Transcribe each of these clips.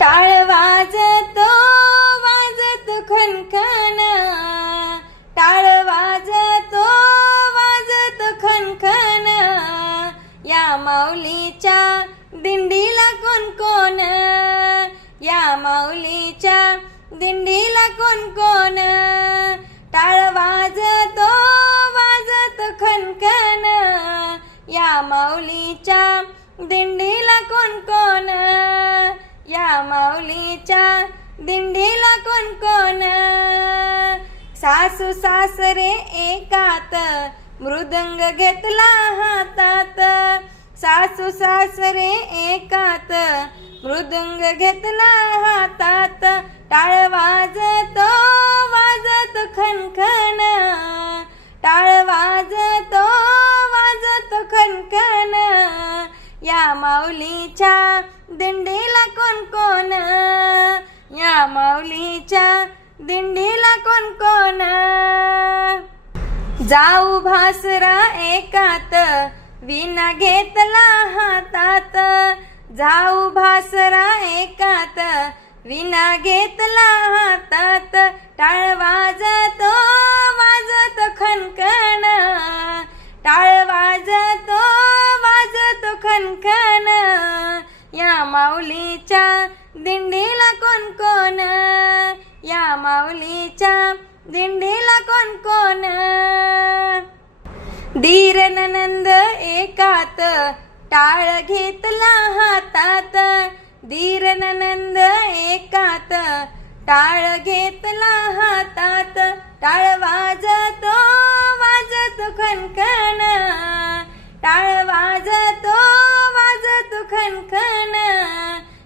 टाळ वाजतो वाजत खनखना टाळ वाजतो वाजत खनखना या माऊलीच्या दिंडीला कोण कोण? या माऊलीच्या दिंडीला कोण कोण? टाळ वाजतो वाजत खनखना या माऊलीच्या दिंडीला कोण कोण? सासू सासरे एकात मृदंग घेतला हातात. सासू सासरे एकात मृदंग घेतला हातात. टाळ वाजतो वाजत खनखन. टाळ वाजतो वाजत खनखन. या माऊलीच्या दिंडीला कोण कोण दिंडीला कोण कोण जाऊ भासरा एकात विना घेतला हातात जाऊ भासरा एकात विना घेतला हातात टाळ वाजतो वाजत खनखन टाळ वाजतो वाजतो खनखन या माऊलीच्या दिंडीला कोण कोण या माऊलीच्या दिंडीला कोण कोण? धीर ननंद एकात टाळ घेतला हातात. धीर ननंद एकात टाळ घेतला हातात. टाळ वाजतो वाजतो खनखन. टाळ वाजतो वाजतो खनखन.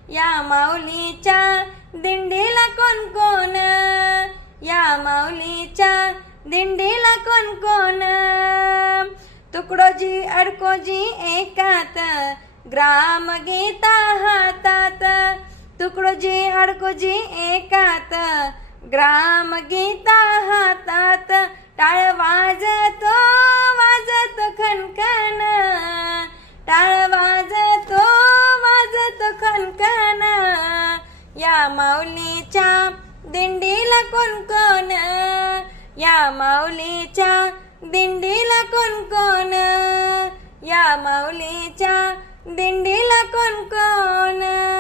या माऊलीच्या दिंडीला कोण कोण? दिंडीला कोण कोण? तुकडोजी अडकोजी एकात. ग्राम गीता हातात. तुकडोजी अडकोजी एकात. ग्राम गीता हातात. टाळ वाजतो वाजतो खनखन. टाळ वाजतो वाजतो खनखन. या माऊलीच्या दिंडीला कोण कोण? या माऊलीच्या दिंडीला कोण कोण? या माऊलीच्या दिंडीला कोण कोण?